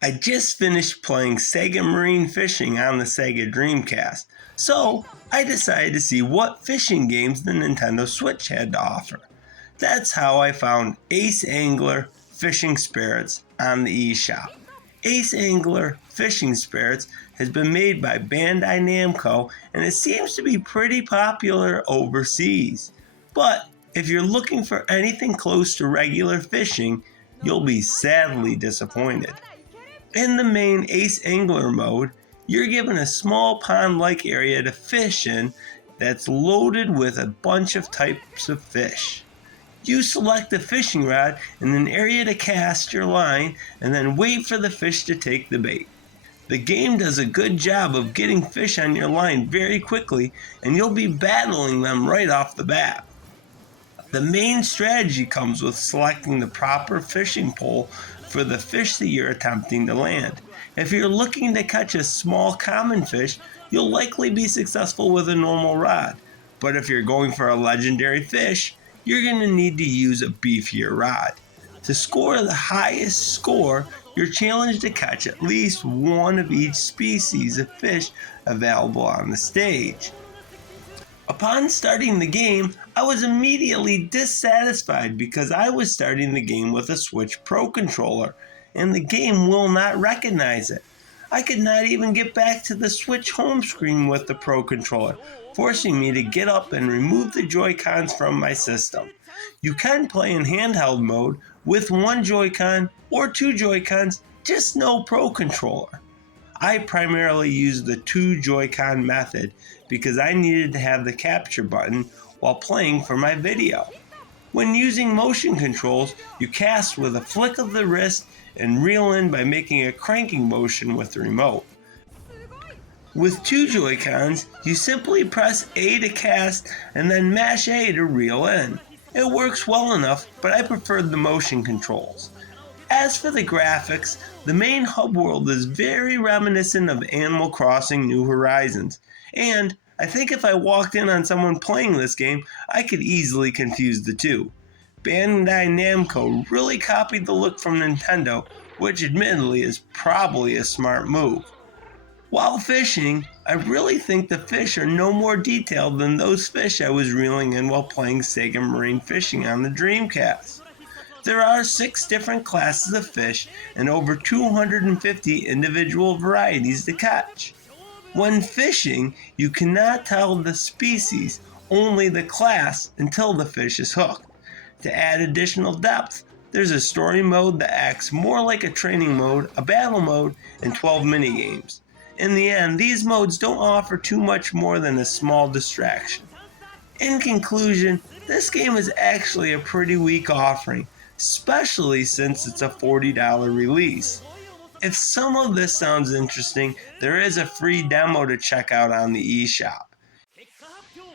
I just finished playing Sega Marine Fishing on the Sega Dreamcast, so I decided to see what fishing games the Nintendo Switch had to offer. That's how I found Ace Angler Fishing Spirits on the eShop. Ace Angler Fishing Spirits has been made by Bandai Namco and it seems to be pretty popular overseas. But if you're looking for anything close to regular fishing, you'll be sadly disappointed. In the main Ace Angler mode, you're given a small pond-like area to fish in that's loaded with a bunch of types of fish. You select a fishing rod and an area to cast your line and then wait for the fish to take the bait. The game does a good job of getting fish on your line very quickly and you'll be battling them right off the bat. The main strategy comes with selecting the proper fishing pole for the fish that you're attempting to land. If you're looking to catch a small common fish, you'll likely be successful with a normal rod. But if you're going for a legendary fish, you're going to need to use a beefier rod. To score the highest score, you're challenged to catch at least one of each species of fish available on the stage. Upon starting the game, I was immediately dissatisfied because I was starting the game with a Switch Pro controller and the game will not recognize it. I could not even get back to the Switch home screen with the Pro controller, forcing me to get up and remove the Joy-Cons from my system. You can play in handheld mode with one Joy-Con or two Joy-Cons, just no Pro controller. I primarily use the two Joy-Con method because I needed to have the capture button while playing for my video. When using motion controls, you cast with a flick of the wrist and reel in by making a cranking motion with the remote. With two Joy-Cons, you simply press A to cast and then mash A to reel in. It works well enough, but I preferred the motion controls. As for the graphics, the main hub world is very reminiscent of Animal Crossing New Horizons, and I think if I walked in on someone playing this game, I could easily confuse the two. Bandai Namco really copied the look from Nintendo, which admittedly is probably a smart move. While fishing, I really think the fish are no more detailed than those fish I was reeling in while playing Sega Marine Fishing on the Dreamcast. There are 6 different classes of fish and over 250 individual varieties to catch. When fishing, you cannot tell the species, only the class until the fish is hooked. To add additional depth, there's a story mode that acts more like a training mode, a battle mode, and 12 minigames. In the end, these modes don't offer too much more than a small distraction. In conclusion, this game is actually a pretty weak offering, especially since it's a $40 release. If some of this sounds interesting, there is a free demo to check out on the eShop.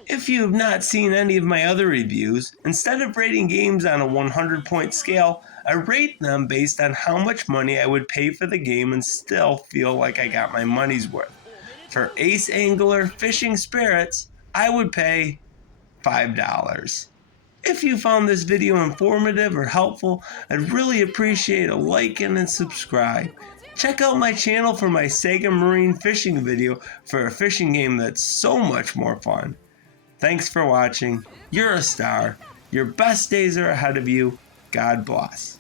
If you have not seen any of my other reviews, instead of rating games on a 100-point scale, I rate them based on how much money I would pay for the game and still feel like I got my money's worth. For Ace Angler Fishing Spirits, I would pay $5. If you found this video informative or helpful, I'd really appreciate a like and a subscribe. Check out my channel for my Sega Marine Fishing video for a fishing game that's so much more fun. Thanks for watching. You're a star. Your best days are ahead of you. God bless.